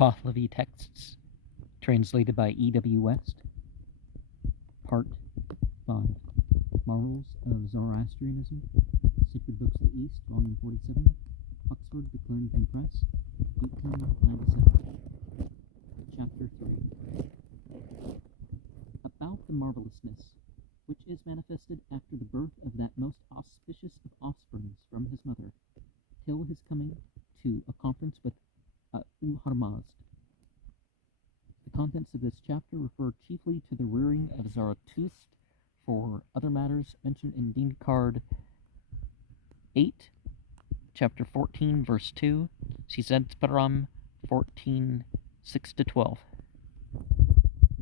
Pahlavi texts, translated by E.W. West. Part 5. Marvels of Zoroastrianism, Sacred Books of the East, Volume 47, Oxford, The Clarendon Press, 1897. Chapter 3. About the marvelousness, which is manifested after the birth of that most auspicious of offsprings from his mother, till his coming to a conference with Uharmazd. The contents of this chapter refer chiefly to the rearing of Zarathustra. For other matters mentioned in Dean Card 8, chapter 14, verse 2, Param 14, 6-12.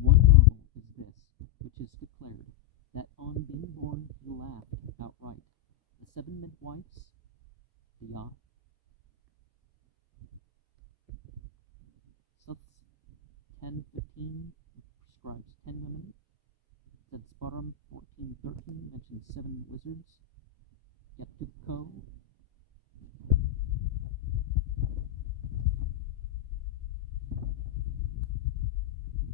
One marvel is this, which is declared, that on being born he laughed outright. The 7 midwives, the yacht, Suths 10:15 prescribes 10 women. Sparam 14:13 mentions 7 wizards. Yatuko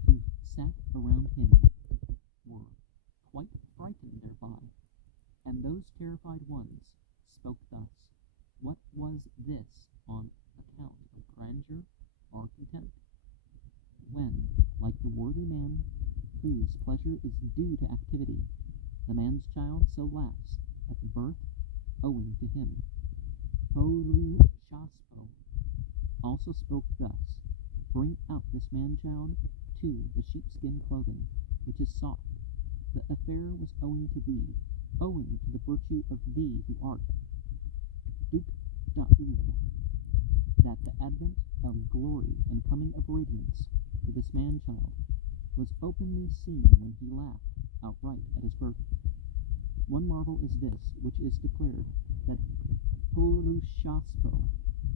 who sat around him were quite frightened thereby, and those terrified ones spoke thus: what was this on account of grandeur or contempt? When, like the worthy man whose pleasure is due to activity, the man's child so laughs at the birth owing to him. Purushaspho also spoke thus: bring out this man-child to the sheepskin clothing, which is soft. The affair was owing to thee, owing to the virtue of thee who art Duke Daoud, that the advent of glory and coming of radiance to this man-child was openly seen when he laughed outright at his birth. One marvel is this, which is declared, that Purushaspho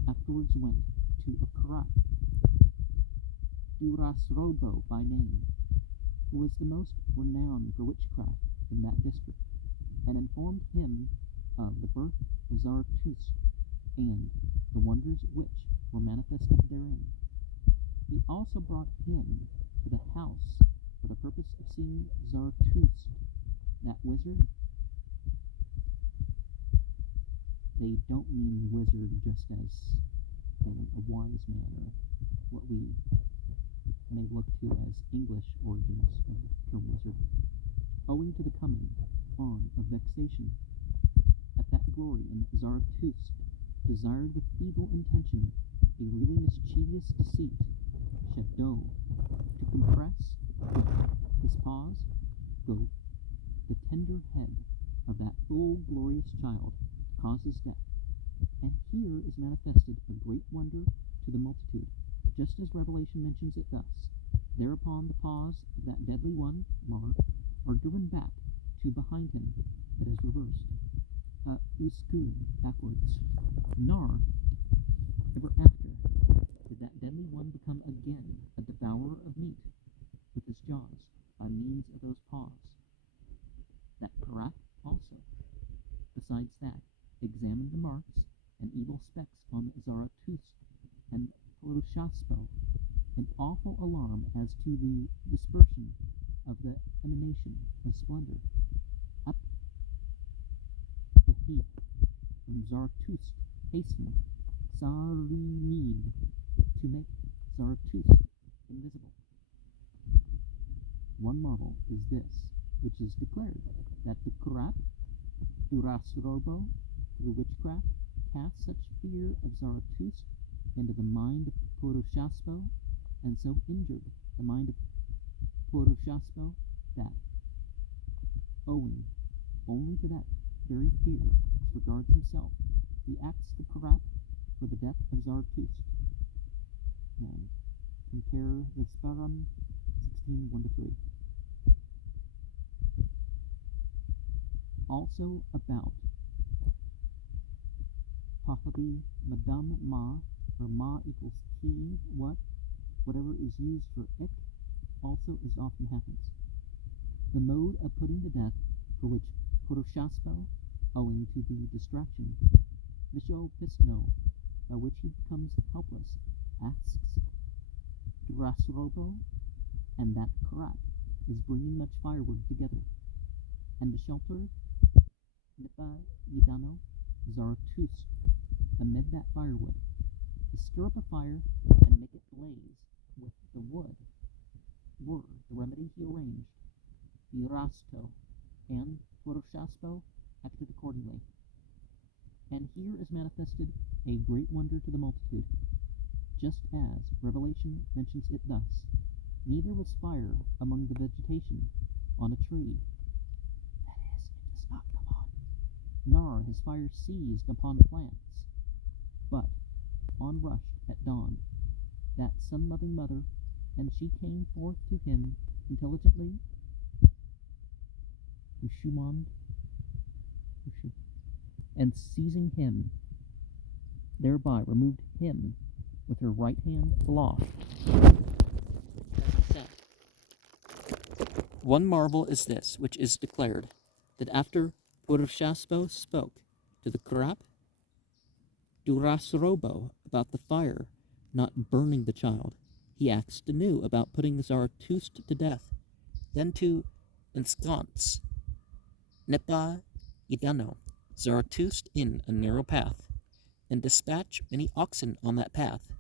afterwards went to a Karat, Durasrobo by name, who was the most renowned for witchcraft in that district, and informed him of the birth of Zarathustra and the wonders which were manifested therein. He also brought him to the house for the purpose of seeing Zarathustra, that wizard. They don't mean wizard just as a wise man, or what we may look to as English origins of the term wizard. Owing to the coming on of vexation at that glory in Zarathustra, desired with evil intention a really mischievous deceit, Shadow, to compress with his paws, go, the tender head of that full glorious child, causes death. And here is manifested a great wonder to the multitude, just as Revelation mentions it thus: thereupon the paws of that deadly one, Mar, are driven back to behind him, that is reversed. Uskud, backwards. Nar, ever after, did that deadly one become again a devourer of meat with his jaws by means of those paws. That Karat also, besides that, examined the marks and evil specks on Zarathustra and Purushaspho, in awful alarm as to the dispersion of the emanation of splendor. Up the heat from Zarathustra hastened Sarinid to make Zarathustra invisible. One marvel is this, which is declared, that the Karat, Durasrobo, through witchcraft, cast such fear of Zarathustra into the mind of Purushaspho, and so injured the mind of Purushaspho, that, owing only to that very fear as regards himself, he acts the Karat for the death of Zarathustra. And compare the Sparam 16:1-3. Also about Pahlavi, Madame Ma, where Ma equals key, whatever is used for ik, also as often happens. The mode of putting to death, for which Purushaspho, owing to the distraction, Visho Pisno, by which he becomes helpless, asks Durasrobo and that Karat is bringing much firewood together, and to shelter Nipa Yidano Zarathustra amid that firewood, to stir up a fire and make it blaze with the wood, were the remedy he arranged. Virasto and Photoshaspo acted accordingly. And here is manifested a great wonder to the multitude, just as Revelation mentions it thus: neither was fire among the vegetation on a tree, that is, it does not come on, nor has fire seized upon plants, but on rushed at dawn that sun-loving mother, and she came forth to him intelligently, and seizing him, thereby removed him with her right hand aloft. One marvel is this, which is declared, that after Purushaspo spoke to the Krap Durasrobo about the fire not burning the child, he asked anew about putting Zarathustra to death, then to ensconce Nepa Idano Zarathustra in a narrow path, and dispatch many oxen on that path,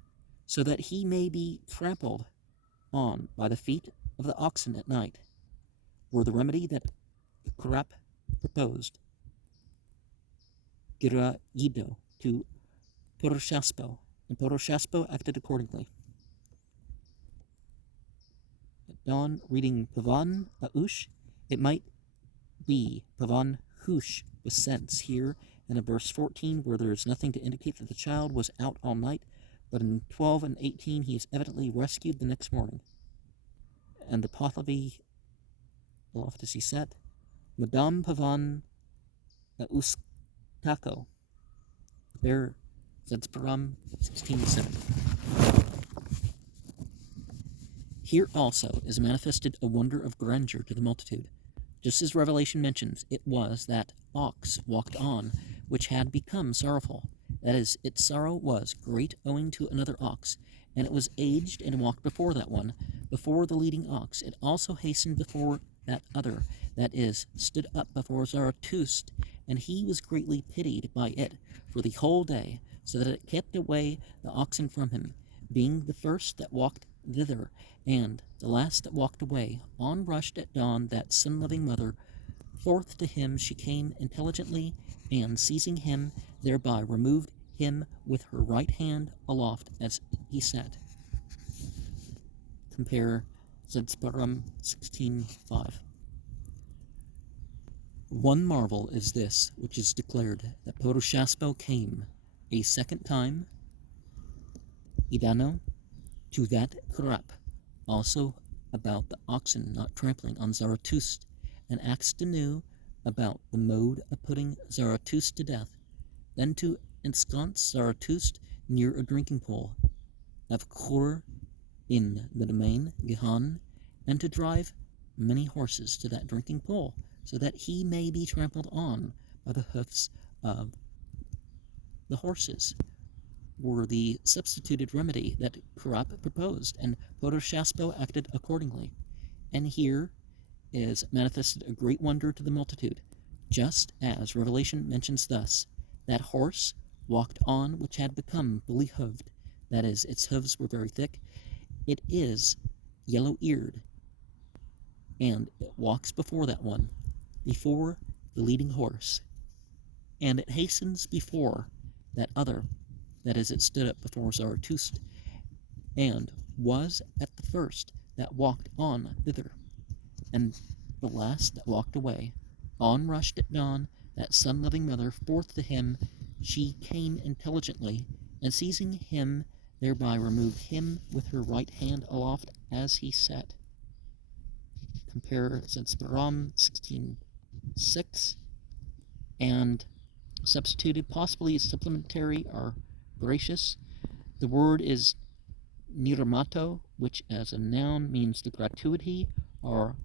so that he may be trampled on by the feet of the oxen at night, were the remedy that the Krap proposed. Gira Yido to Poroshaspo, and Poroshaspo acted accordingly. At dawn, reading Pavan Aush, it might be Pavan Hush with sense here, and in verse 14, where there is nothing to indicate that the child was out all night, but in 12 and 18 he is evidently rescued the next morning. And the Pahlavi, aloft as he set, Madame Pavan Ustako, there Zedsparam 16:7. Here also is manifested a wonder of grandeur to the multitude. Just as Revelation mentions, it was that ox walked on, which had become sorrowful. That is, its sorrow was great owing to another ox, and it was aged and walked before that one, before the leading ox. It also hastened before that other, that is, stood up before Zarathustra, and he was greatly pitied by it for the whole day, so that it kept away the oxen from him, being the first that walked thither, and the last that walked away. On rushed at dawn that sun-loving mother, forth to him she came intelligently, and seizing him, thereby removed him with her right hand aloft as he sat. Compare Zedsparam 16:5. One marvel is this, which is declared, that Poroshaspo came a second time, Idano, to that Krap, also about the oxen not trampling on Zarathustra, and asked anew about the mode of putting Zarathustra to death, then to ensconce Zarathustra near a drinking pool of Khur in the domain Gihan, and to drive many horses to that drinking pool, so that he may be trampled on by the hoofs of the horses, were the substituted remedy that Krap proposed, and Poroshaspo acted accordingly. And here is manifested a great wonder to the multitude, just as Revelation mentions thus: that horse walked on which had become fully hooved, that is, its hooves were very thick. It is yellow-eared, and it walks before that one, before the leading horse, and it hastens before that other, that is, it stood up before Zarathustra, and was at the first that walked on thither, and the last that walked away. On rushed at dawn that sun-loving mother, forth to him she came intelligently, and seizing him, thereby removed him with her right hand aloft as he sat. Compare Zedsparam 16:6, and substituted, possibly supplementary or gracious. The word is niramato, which as a noun means the gratuity or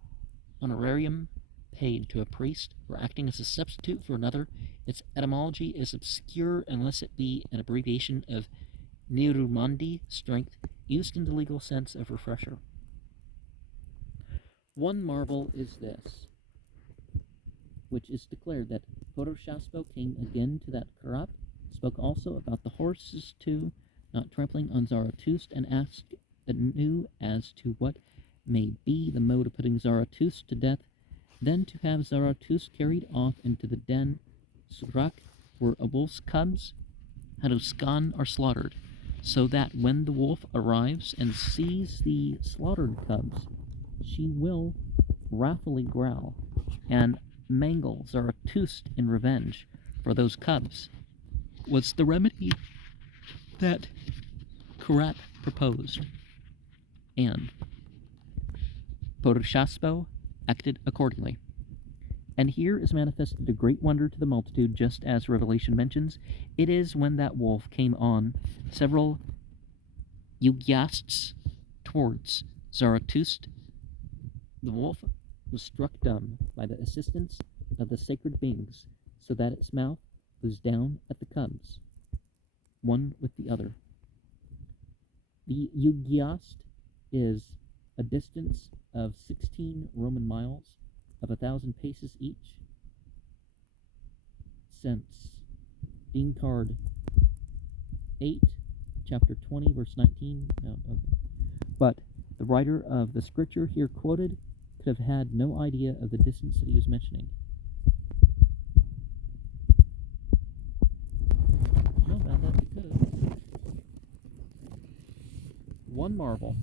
honorarium paid to a priest for acting as a substitute for another. Its etymology is obscure unless it be an abbreviation of nirumandi, strength, used in the legal sense of refresher. One marvel is this, which is declared that Poroshaspo came again to that Karap, spoke also about the horses too, not trampling on Zarathustra, and asked anew as to what may be the mode of putting Zarathustra to death, then to have Zarathustra carried off into the den Surak, where a wolf's cubs, Haduskan, are slaughtered, so that when the wolf arrives and sees the slaughtered cubs, she will wrathfully growl and mangle Zarathustra in revenge for those cubs, was the remedy that Karat proposed, and Poroshaspo acted accordingly. And here is manifested a great wonder to the multitude, just as Revelation mentions. It is when that wolf came on several Yugyasts towards Zarathustra, the wolf was struck dumb by the assistance of the sacred beings, so that its mouth was down at the cubs, one with the other. The Yugyast is a distance of 16 Roman miles, of 1,000 paces each, since Dean Card 8, chapter 20, verse 19. But the writer of the scripture here quoted could have had no idea of the distance that he was mentioning. No, about that he could. One marvel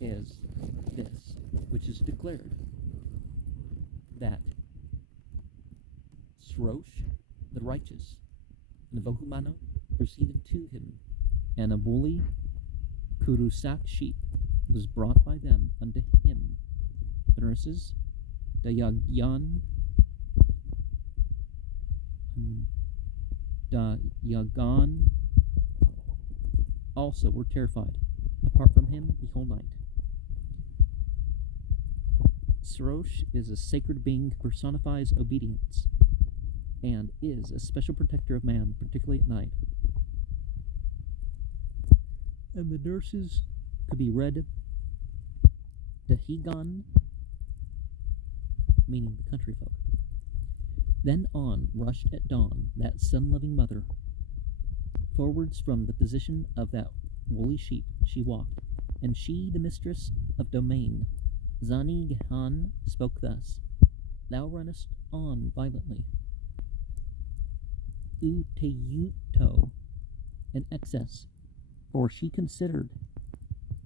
is this, which is declared that Srosh, the righteous, and Vohumano proceeded to him, and a woolly Kurusak sheep was brought by them unto him. The nurses, Dayagan also were terrified, apart from him the whole night. Srosh is a sacred being who personifies obedience, and is a special protector of man, particularly at night. And the nurses could be read Dahigan, meaning the country folk. Then on rushed at dawn that sun-loving mother. Forwards from the position of that woolly sheep she walked, and she, the mistress of domain, Zani Gehan, spoke thus: Thou runnest on violently, Uteyuto, in excess, for she considered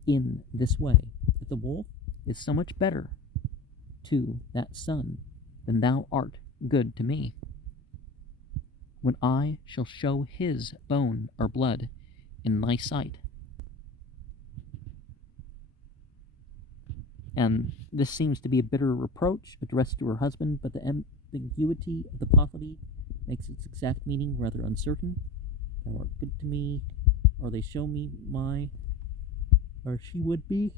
in this way that the wolf is so much better to that son than thou art good to me. When I shall show his bone or blood in thy sight. And this seems to be a bitter reproach addressed to her husband, but the ambiguity of the Pahlavi makes its exact meaning rather uncertain. Thou art good to me, or they show me or she would be.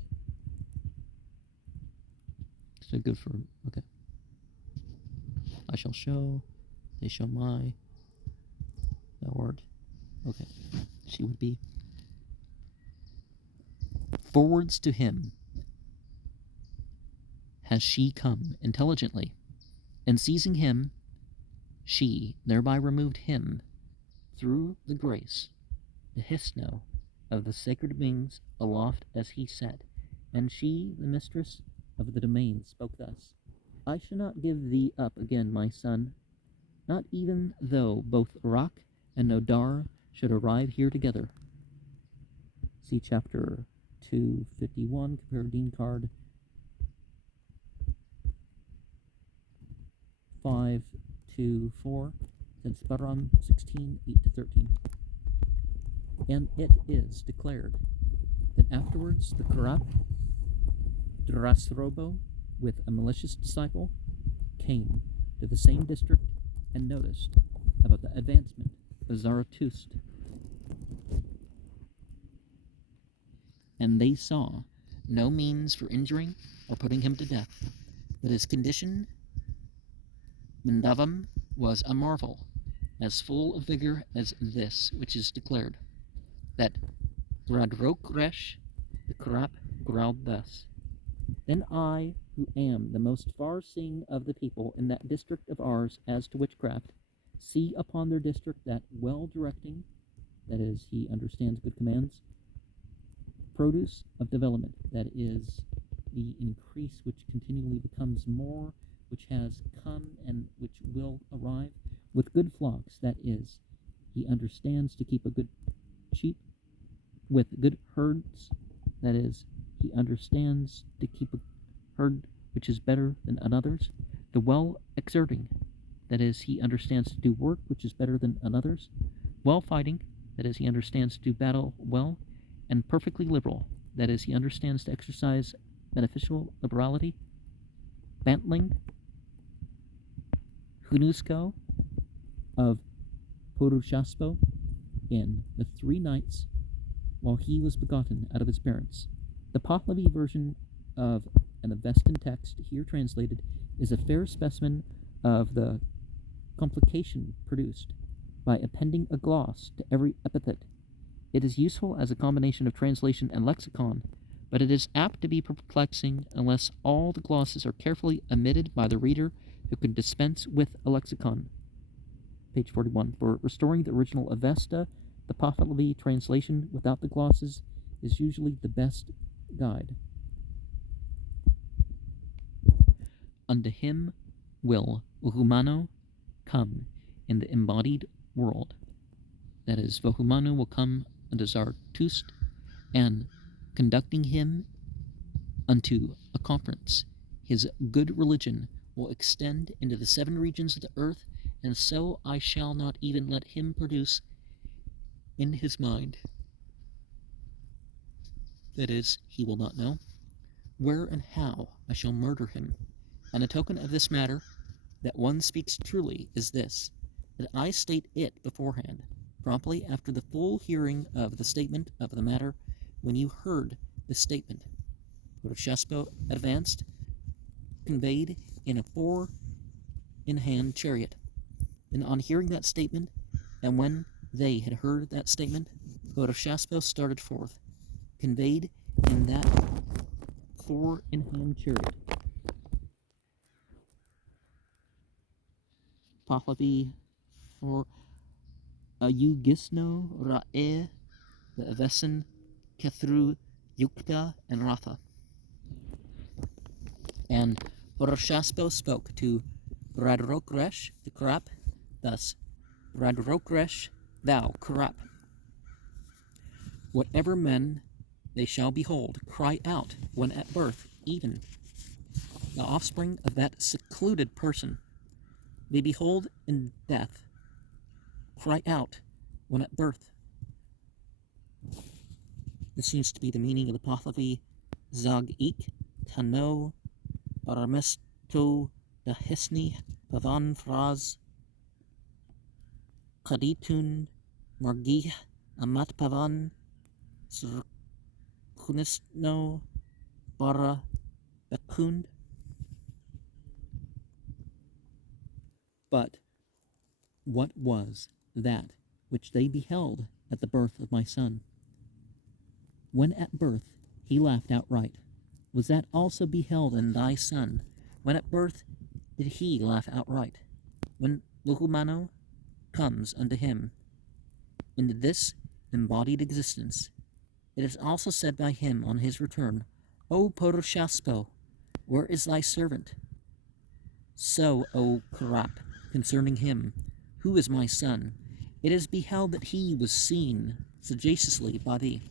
So good for, okay. I shall show, they show my, thou art, okay. She would be. Forwards to him has she come intelligently, and seizing him, she thereby removed him through the grace, the hisno of the sacred beings aloft as he sat, and she, the mistress of the domain, spoke thus: I shall not give thee up again, my son, not even though both Rak and Nodar should arrive here together. See chapter 251, compare Dean Card 5 to 4, then Sparam 16, 8 to 13. And it is declared that afterwards the Karap Drasrobo, with a malicious disciple, came to the same district and noticed about the advancement of Zarathustra. And they saw no means for injuring or putting him to death, but his condition, Mandavam, was a marvel, as full of vigor as this which is declared. that Radrokresh, the Karap, growled thus: Then I, who am the most far-seeing of the people in that district of ours as to witchcraft, see upon their district that well-directing, that is, he understands good commands, produce of development, that is, the increase which continually becomes more, which has come and which will arrive, with good flocks, that is, he understands to keep a good sheep, with good herds, that is, he understands to keep a herd which is better than another's, the well exerting, that is, he understands to do work which is better than another's, well fighting, that is, he understands to do battle well, and perfectly liberal, that is, he understands to exercise beneficial liberality, bantling, Hunusko of Purushaspo, in the 3 nights while he was begotten out of his parents. The Pahlavi version of an Avestan text here translated is a fair specimen of the complication produced by appending a gloss to every epithet. It is useful as a combination of translation and lexicon, but it is apt to be perplexing unless all the glosses are carefully omitted by the reader who can dispense with a lexicon. Page 41. For restoring the original Avesta, the Pahlavi translation without the glosses is usually the best guide. Unto him will Vohumano come in the embodied world. That is, Vohumano will come unto Zarathustra, and conducting him unto a conference, his good religion will extend into the 7 regions of the earth, and so I shall not even let him produce in his mind, that is, he will not know, where and how I shall murder him. And a token of this matter, that one speaks truly, is this, that I state it beforehand, promptly after the full hearing of the statement of the matter. When you heard the statement, Purushaspo advanced, conveyed in a 4-in-hand chariot. And on hearing that statement, and when they had heard that statement, Purushaspo started forth, conveyed in that 4-in-hand chariot. Pahlavi for Ayugisno Ra'e, the Avesan, Kethru, Yukta, and Ratha. And Purushaspo spoke to Radrokresh, the Karap, thus: Radrokresh, thou Karap, whatever men they shall behold, cry out when at birth, even the offspring of that secluded person they behold in death, cry out when at birth. This seems to be the meaning of the Pahlavi: Zag-ik, Tano, Aramesto, Dahisni, Pavan Fraz, Kaditun, Margih, Amat Pavan, Kunisno, Bara, Bakund. But what was that which they beheld at the birth of my son? When at birth he laughed outright, was that also beheld in thy son? When at birth did he laugh outright? When Vohumano comes unto him into this embodied existence, it is also said by him on his return, O Purushaspo, where is thy servant? So, O Karap, concerning him, who is my son, it is beheld that he was seen sagaciously by thee.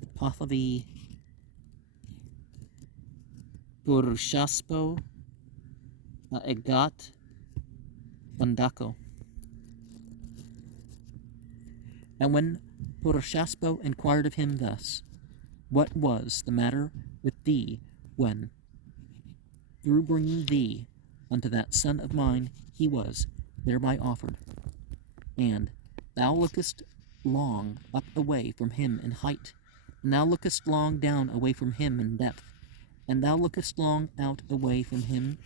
The Pahlavi Purushaspo Egat Bandako. And when Purushaspo inquired of him thus, what was the matter with thee when, through bringing thee unto that son of mine, he was thereby offered, and thou lookest long up away from him in height, and thou lookest long down away from him in depth, and thou lookest long out away from him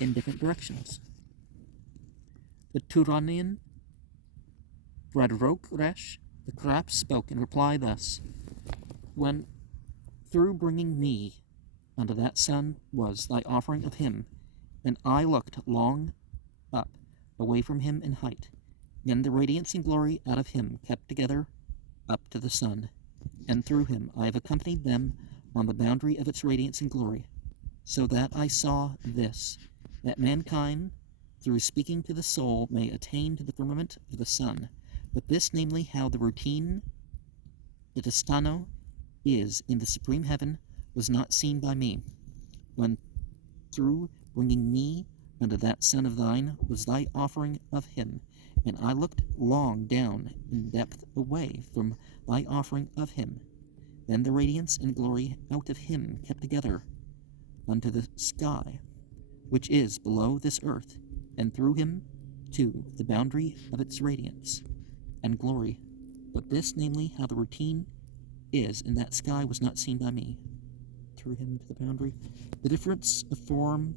in different directions. The Turanian Radrokresh, The Krap spoke in reply thus: When through bringing me unto that sun was thy offering of him, and I looked long up, away from him in height, then the radiance and glory out of him kept together up to the sun, and through him I have accompanied them on the boundary of its radiance and glory, so that I saw this, that mankind, through speaking to the soul, may attain to the firmament of the sun, but this, namely, how the routine Destano is in the supreme heaven, was not seen by me, when through bringing me unto that son of thine was thy offering of him, and I looked long down in depth away from thy offering of him. Then the radiance and glory out of him kept together unto the sky, which is below this earth, and through him to the boundary of its radiance and glory. But this, namely, how the routine is in that sky, was not seen by me. Through him to the boundary. The difference of form,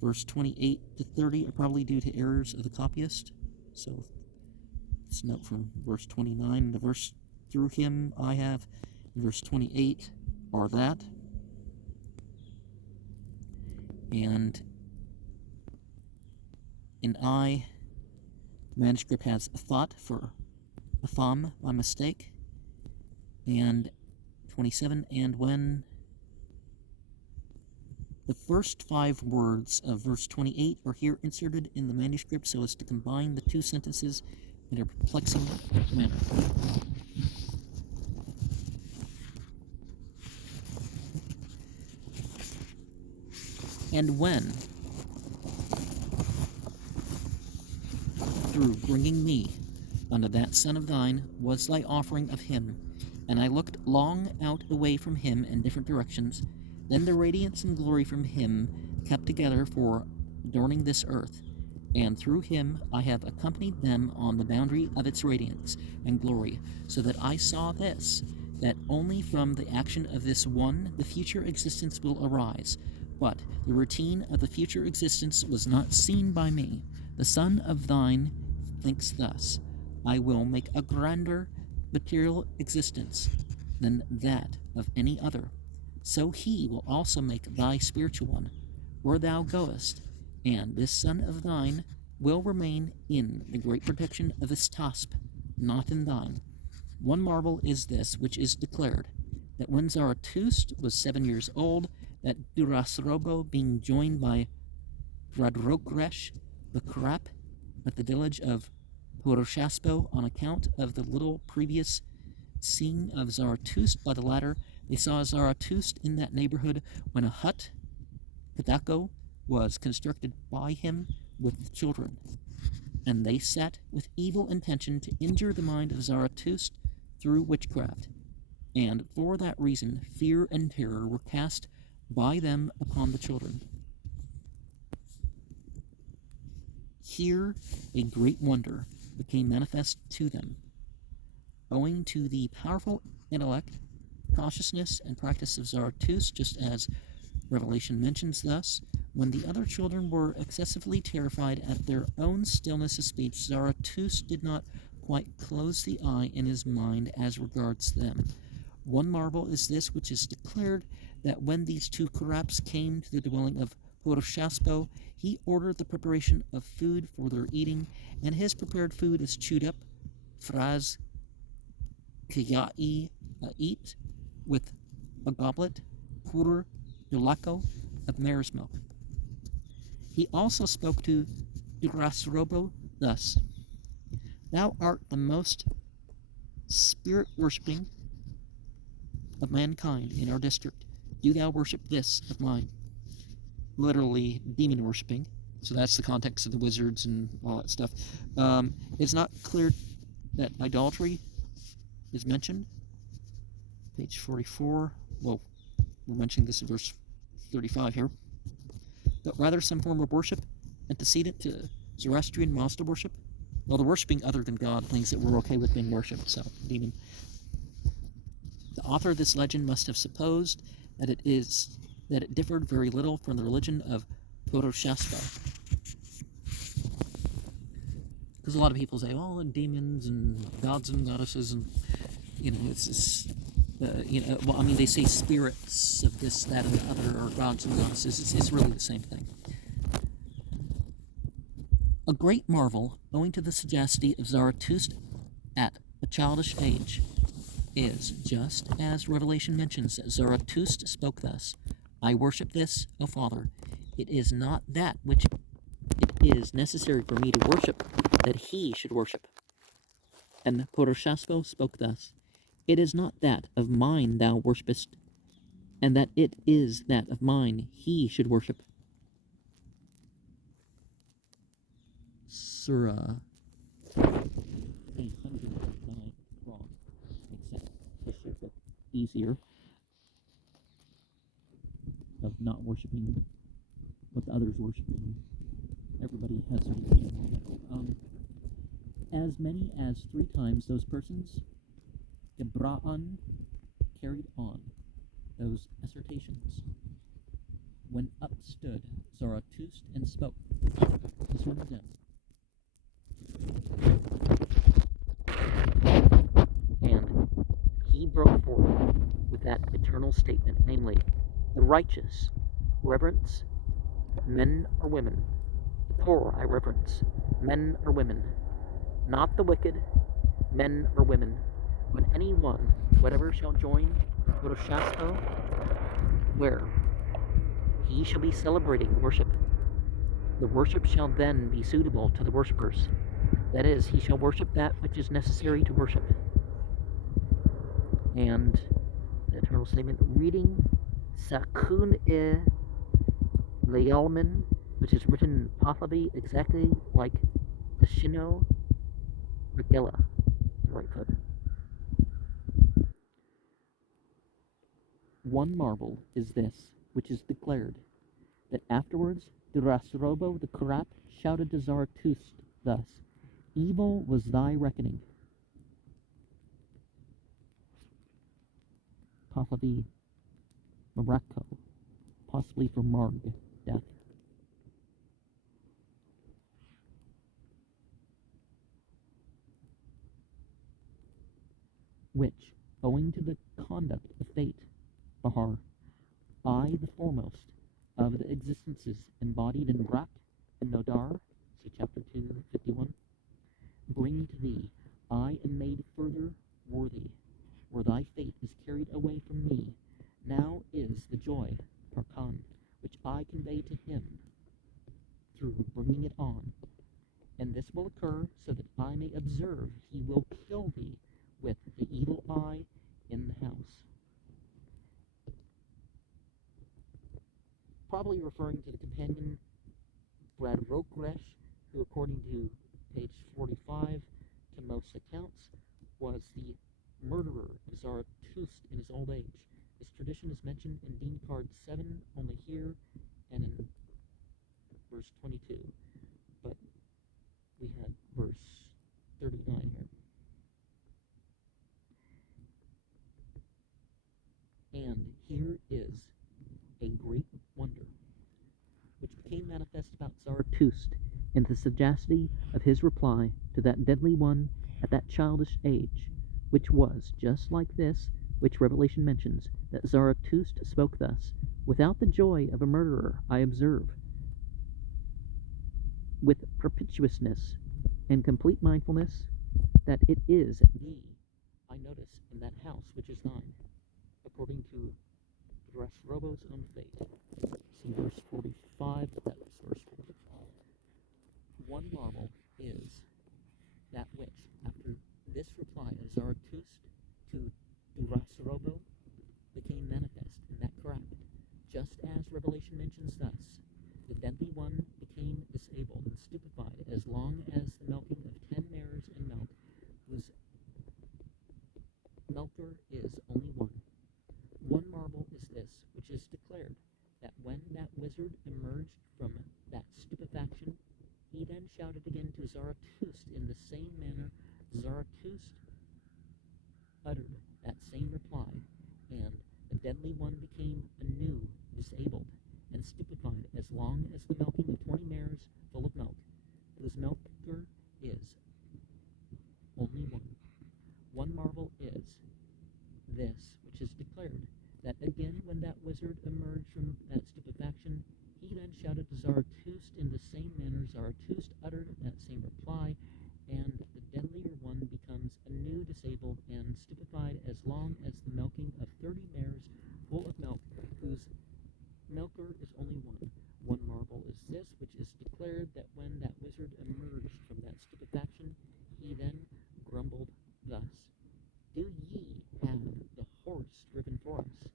verse 28 to 30, are probably due to errors of the copyist. So let's note from verse 29, the verse through him I have, in verse 28 are that. And in I, manuscript has a thought for a thumb by mistake. And 27, and when the first 5 words of verse 28 are here inserted in the manuscript so as to combine the 2 sentences in a perplexing manner. And when, through bringing me unto that son of thine was thy offering of him, and I looked long out away from him in different directions, then the radiance and glory from him kept together for adorning this earth, and through him I have accompanied them on the boundary of its radiance and glory, so that I saw this, that only from the action of this one the future existence will arise, but the routine of the future existence was not seen by me. The son of thine thinks thus: I will make a grander material existence than that of any other. So he will also make thy spiritual one, where thou goest, and this son of thine will remain in the great protection of his tasp, not in thine. One marvel is this, which is declared, that when Zarathustra was 7 years old, that Durasrobo, being joined by Radrogresh, the Krap, at the village of Poroshaspo, on account of the little previous seeing of Zarathustra by the latter, they saw Zarathustra in that neighborhood when a hut, Kadako, was constructed by him with children, and they set with evil intention to injure the mind of Zarathustra through witchcraft, and for that reason fear and terror were cast by them upon the children. Here a great wonder became manifest to them, owing to the powerful intellect, cautiousness, and practice of Zarathustra, just as Revelation mentions thus. When the other children were excessively terrified at their own stillness of speech, Zarathustra did not quite close the eye in his mind as regards them. One marvel is this, which is declared, that when these 2 Karaps came to the dwelling of Poroshaspo, he ordered the preparation of food for their eating, and his prepared food is chewed up, fraz kiyai eat, with a goblet, pur dulako, of mare's milk. He also spoke to Durasrobo thus: Thou art the most spirit-worshipping of mankind in our district. Do thou worship this of mine. Literally demon worshipping. So that's the context of the wizards and all that stuff. It's not clear that idolatry is mentioned. Page 44. Well, we're mentioning this in verse 35 here. But rather some form of worship antecedent to Zoroastrian monster worship. Well, the worshipping other than God, things that we're okay with being worshipped, so demon. The author of this legend must have supposed that it differed very little from the religion of Poroshaspo. because a lot of people say, oh, and demons and gods and goddesses, and it's well, I mean, they say spirits of this, that, and the other, or gods and goddesses. It's really the same thing. A great marvel, owing to the sagacity of Zarathustra at a childish age, is, just as Revelation mentions that Zarathustra spoke thus, I worship this, O Father. It is not that which it is necessary for me to worship, that he should worship. And Purushasko spoke thus, it is not that of mine thou worshipest, and that it is that of mine he should worship. Surah 809, wrong. Makes that issue a bit easier of not worshiping what the others worship. Everybody has their religion. As many as 3 times those persons, Gebra'an, carried on those assertions. When up stood Zarathustra and spoke concerning them. And he broke forth with that eternal statement, namely, the righteous reverence men or women, the poor I reverence men or women, not the wicked, men or women, but any one, whatever shall join Purushasko, where he shall be celebrating worship. The worship shall then be suitable to the worshippers. That is, he shall worship that which is necessary to worship. And the eternal statement, reading Sakun-e Lealman, which is written in Pahlavi exactly like the Shino Regela, the right foot. One marvel is this, which is declared, that afterwards Durasrobo the corrupt shouted to Zarathustra thus, evil was thy reckoning. Pahlavi Morocco, possibly for Marg, death. Which, owing to the conduct of fate, Bahar, I, the foremost of the existences embodied in Rak and Nodar, see chapter 251, bring to thee, I am made further worthy, where thy fate is carried away from me. Now is the joy, Parkan, which I convey to him through bringing it on. And this will occur so that I may observe he will kill thee with the evil eye in the house. Probably referring to the companion Bradrogresh, who according to page 45 to most accounts was the murderer of Zarathustra in his old age. This tradition is mentioned in Dean Card 7 only here and in verse 22, but we had verse 39 here. And here is a great wonder, which became manifest about Zarathustra in the sagacity of his reply to that deadly one at that childish age, which was just like this, which Revelation mentions, that Zarathustra spoke thus, without the joy of a murderer, I observe, with perpetuousness and complete mindfulness, that it is thee I notice in that house which is thine, according to Rasrobo's own fate. See verse 45, that was verse 45. One marvel is that which, after this reply of Zarathustra to Durasrobo, became manifest in that craft, just as Revelation mentions thus, the deadly one became disabled and stupefied as long as the milking of 10 mares and milk, whose milker is only one. One marvel is this, which is declared, that when that wizard emerged from that stupefaction, he then shouted again to Zarathustra in the same manner Zarathustra uttered that same reply, and the deadly one became anew disabled and stupefied as long as the milking of 20 mares full of milk, whose milker is only one. One marvel is this which is declared, that again when that wizard emerged from that stupefaction, he then shouted to Zarathustra in the same manner Zarathustra uttered that same reply, and the deadlier one becomes anew disabled and stupefied as long as the milking of 30 mares full of milk, whose milker is only one. One marvel is this, which is declared, that when that wizard emerged from that stupefaction, he then grumbled thus: Do ye have the horse driven for us,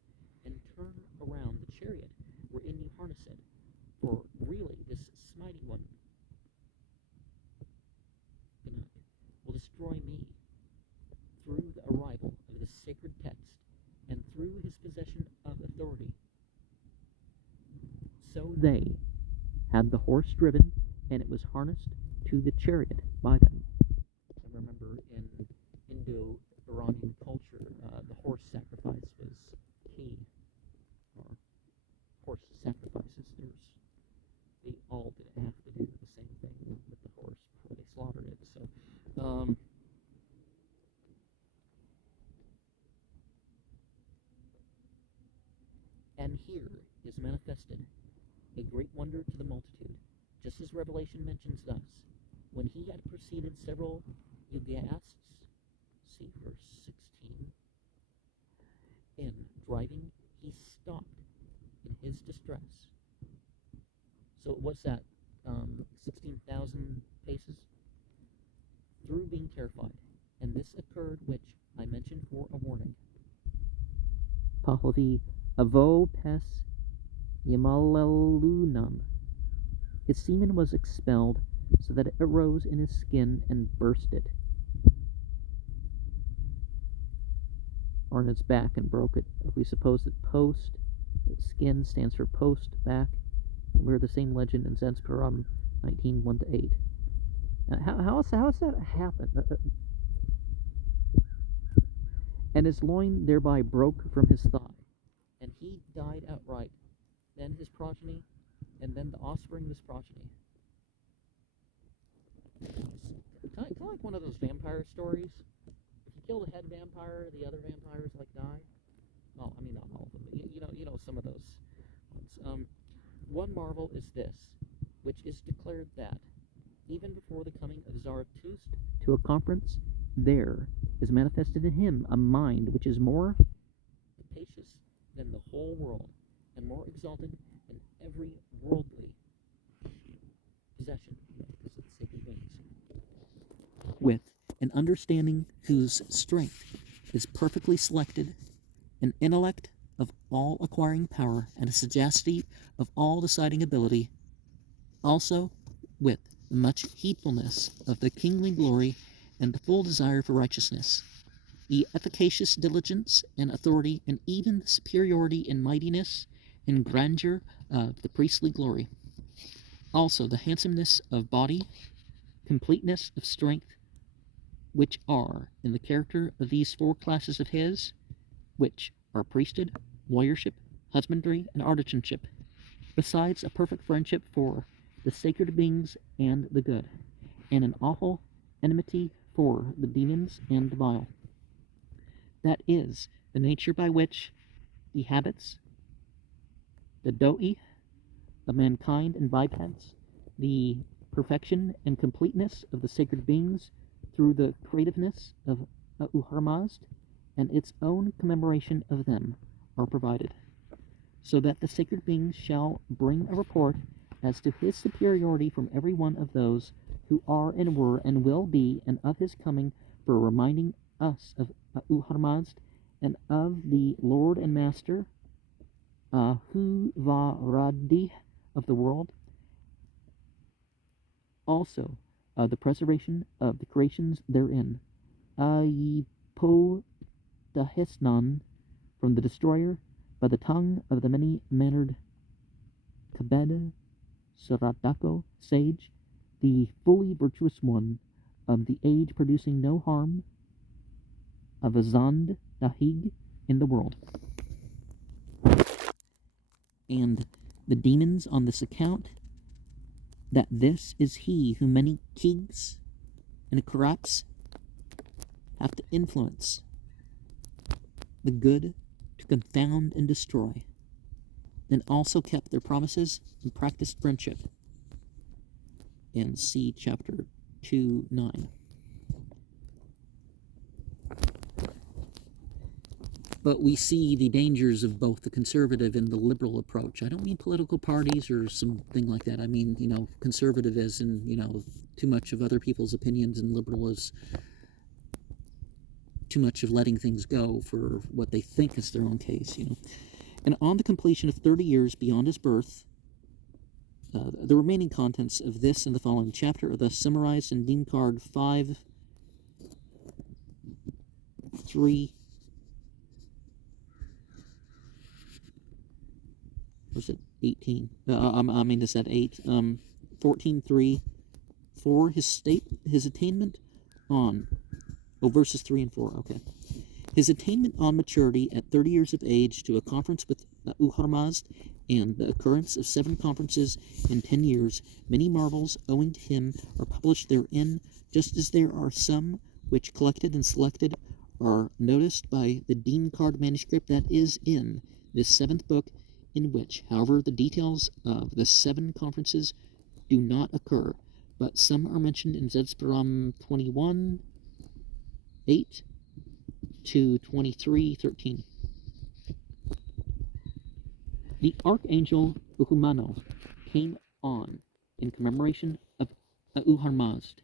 and turn around the chariot wherein you harnessed it? For really this smiting one will destroy me through the arrival of the sacred text, and through his possession of authority. So they had the horse driven, and it was harnessed to the chariot by them. I remember in Indo-Iranian culture, the horse sacrifice was key, or horse sacrifices. They all didn't have to do the same thing with the horse before they slaughtered it. So, and here is manifested a great wonder to the multitude, just as Revelation mentions thus: when he had proceeded several yugasts, see verse 16, in driving, he stopped in his distress. So what's that, 16,000 paces? Through being terrified. And this occurred, which I mentioned for a warning. Pahlavi avo pes Yamalelunam. His semen was expelled, so that it arose in his skin and burst it, or in its back and broke it. If we suppose that post, skin stands for post, back, and we're the same legend in Zensperum 19:1-8. How has that happened? And his loin thereby broke from his thigh, and he died outright. Then his progeny, and then the offspring of his progeny. Kind of like one of those vampire stories. If you kill the head vampire, the other vampires die. Well, I mean not all of them, but you know some of those ones. One marvel is this, which is declared, that even before the coming of Zarathustra to a conference, there is manifested in him a mind which is more capacious than the whole world, and more exalted than every worldly possession, because of the sacred wings, with an understanding whose strength is perfectly selected, an intellect of all acquiring power, and a sagacity of all deciding ability, also with much heedfulness of the kingly glory and the full desire for righteousness, the efficacious diligence and authority, and even the superiority and mightiness and grandeur of the priestly glory. Also the handsomeness of body, completeness of strength, which are in the character of these four classes of his, which are priesthood, warriorship, husbandry, and artisanship, besides a perfect friendship for the sacred beings and the good, and an awful enmity for the demons and the vile. That is the nature by which the habits, the doi of mankind and bipeds, the perfection and completeness of the sacred beings through the creativeness of Uharmazd and its own commemoration of them are provided, so that the sacred beings shall bring a report as to his superiority from every one of those who are and were and will be, and of his coming, for reminding us of Uharmazd and of the Lord and Master Huvaradi of the world, also the preservation of the creations therein, Ayipo Dahisnan, from the destroyer, by the tongue of the many-mannered Kabeda Saradako sage, the fully virtuous one of the age, producing no harm, of Azand Dahig in the world. And the demons on this account, that this is he who many Kigs and corrupts have to influence the good to confound and destroy, then also kept their promises and practiced friendship. And see chapter 2:9. But we see the dangers of both the conservative and the liberal approach. I don't mean political parties or something like that. I mean, conservative as in, too much of other people's opinions, and liberal as too much of letting things go for what they think is their own case, And on the completion of 30 years beyond his birth, the remaining contents of this and the following chapter are thus summarized in Dean Card 5.3. Was it 18? Is that 8? 14.3. For his attainment on... verses 3 and 4, okay. His attainment on maturity at 30 years of age to a conference with Uharmazd, and the occurrence of 7 conferences in 10 years, many marvels owing to him are published therein, just as there are some which, collected and selected, are noticed by the Dean Card manuscript that is in this 7th book, in which, however, the details of the 7 conferences do not occur, but some are mentioned in Zedspiram 21:8 to 23:13. The Archangel Uhumano came on in commemoration of Uharmazd,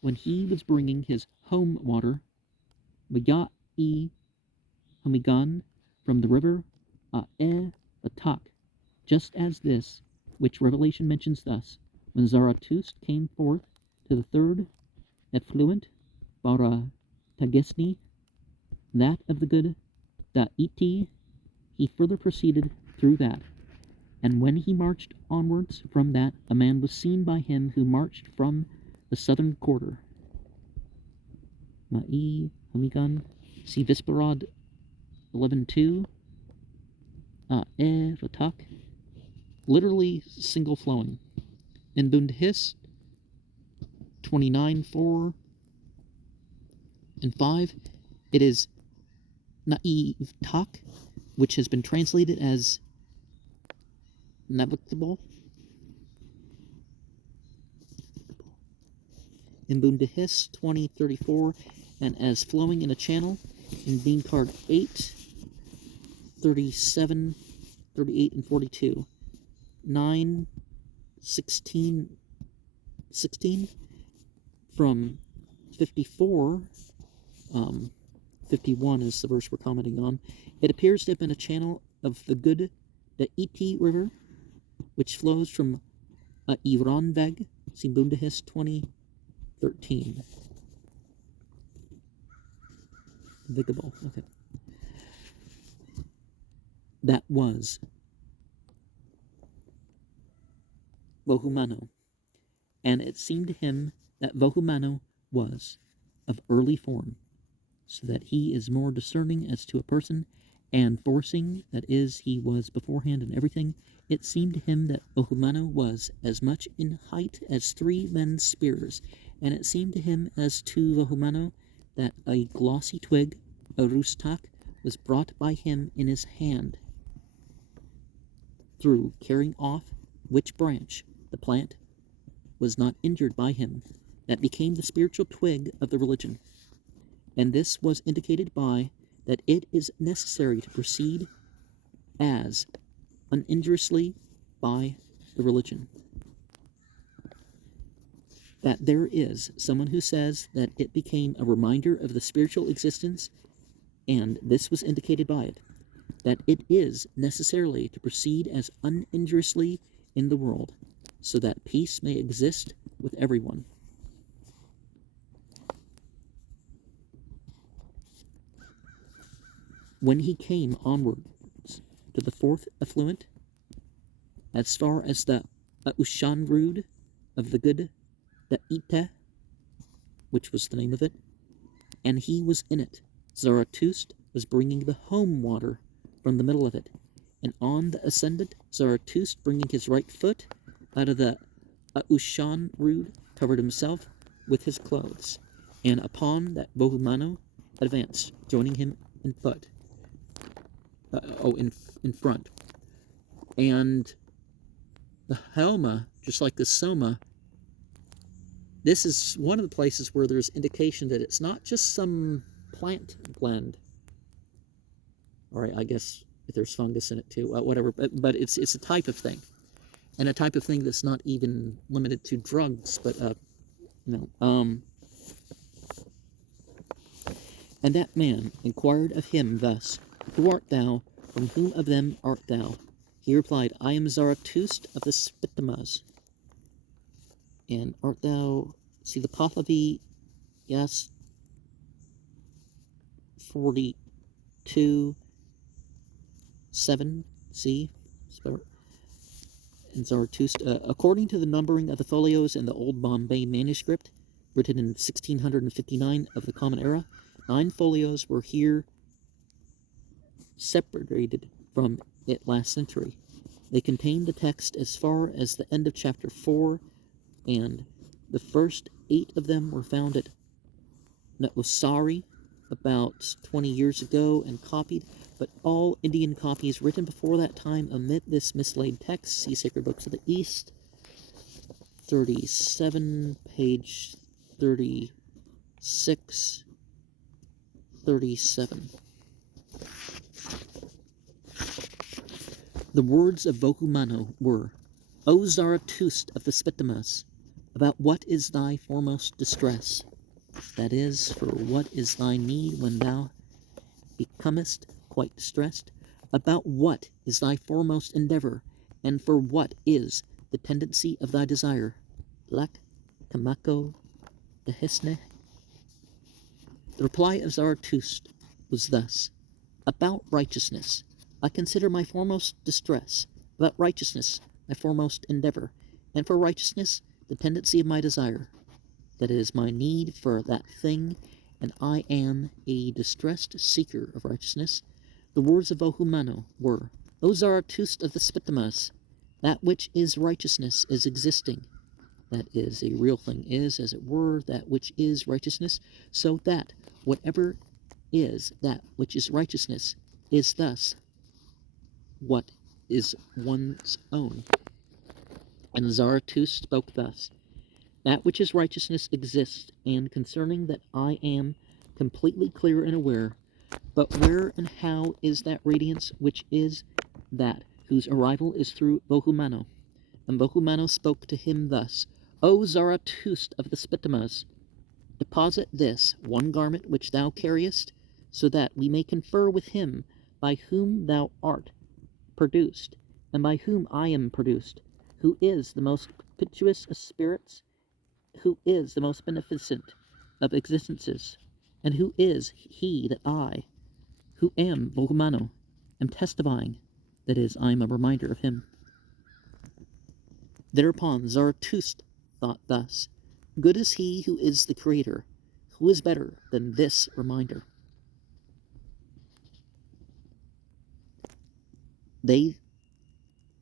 when he was bringing his home water, Maya'i Hamigan, from the river Atak, just as this, which Revelation mentions thus: when Zarathustra came forth to the 3rd effluent, Tagesni, that of the good Da'iti, he further proceeded through that. And when he marched onwards from that, a man was seen by him who marched from the southern quarter. Ma'i Hamigan, see Visparad 11:2, Vatak, literally single flowing. In Bundhis 29:4 and 5, it is Naiv Tak, which has been translated as navigable. In Bundahis 20:34, and as flowing in a channel in Dean Card 8:37, 38, and 42. 9:16 from 54. 51 is the verse we're commenting on. It appears to have been a channel of the good Da'iti River, which flows from Iranveg, Simbundahis 20:13. Vigable, okay. That was Vohumano, and it seemed to him that Vohumano was of early form, so that he is more discerning as to a person, and forcing, that is, he was beforehand in everything. It seemed to him that Vohumano was as much in height as 3 men's spears, and it seemed to him as to Vohumano that a glossy twig, a rustak, was brought by him in his hand, through carrying off which branch the plant was not injured by him, that became the spiritual twig of the religion. And this was indicated by that it is necessary to proceed as uninjuriously by the religion. That there is someone who says that it became a reminder of the spiritual existence, and this was indicated by it, that it is necessarily to proceed as uninjuriously in the world, so that peace may exist with everyone. When he came onwards to the 4th effluent, as far as the Ushan Rood of the good Da'ita, which was the name of it, and he was in it, Zarathustra was bringing the home water from the middle of it, and on the ascendant, Zarathustra, bringing his right foot out of the Ushan Rood, covered himself with his clothes. And upon that Bohumano advanced, joining him in foot. In front. And the Helma, just like the Soma, this is one of the places where there's indication that it's not just some plant blend. All right, I guess if there's fungus in it too, whatever. But it's a type of thing, and a type of thing that's not even limited to drugs, but And that man inquired of him thus, Who art thou? From whom of them art thou? He replied, I am Zarathustra of the Spitamas. And art thou, see the Pahlavi, yes, 42, 7, see, and Zarathustra, according to the numbering of the folios in the old Bombay manuscript, written in 1659 of the Common Era, 9 folios were here separated from it last century. They contained the text as far as the end of chapter 4, and the first 8 of them were found at Navsari about 20 years ago and copied, but all Indian copies written before that time omit this mislaid text. See Sacred Books of the East, 37, page 36, 37. The words of Bohumano were, O Zarathustra of the Spitamas, about what is thy foremost distress? That is, for what is thy need when thou becomest quite distressed? About what is thy foremost endeavor, and for what is the tendency of thy desire? Lak, Kamako, Dehisne. The reply of Zarathustra was thus, About righteousness. I consider my foremost distress, about righteousness, my foremost endeavor, and for righteousness, the tendency of my desire. That is my need for that thing, and I am a distressed seeker of righteousness. The words of Bohumano were, O Zarathustra of the Spitamas, that which is righteousness is existing. That is, a real thing is, as it were, that which is righteousness, so that whatever is that which is righteousness is thus what is one's own. And Zarathustra spoke thus, That which is righteousness exists, and concerning that I am completely clear and aware, but where and how is that radiance which is that whose arrival is through Bohumano? And Bohumano spoke to him thus, O Zarathustra of the Spitamas, deposit this one garment which thou carriest, so that we may confer with him by whom thou art produced, and by whom I am produced, who is the most piteous of spirits, who is the most beneficent of existences, and who is he that I, who am Bohumano, am testifying, that is, I am a reminder of him. Thereupon Zarathustra thought thus, Good is he who is the creator, who is better than this reminder? They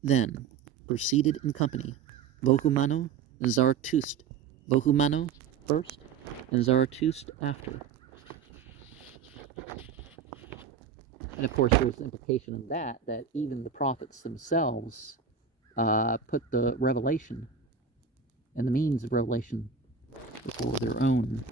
then proceeded in company, Bohumano and Zarathustra, Bohumano first and Zarathustra after. And of course there was the implication in that even the prophets themselves put the revelation and the means of revelation before their own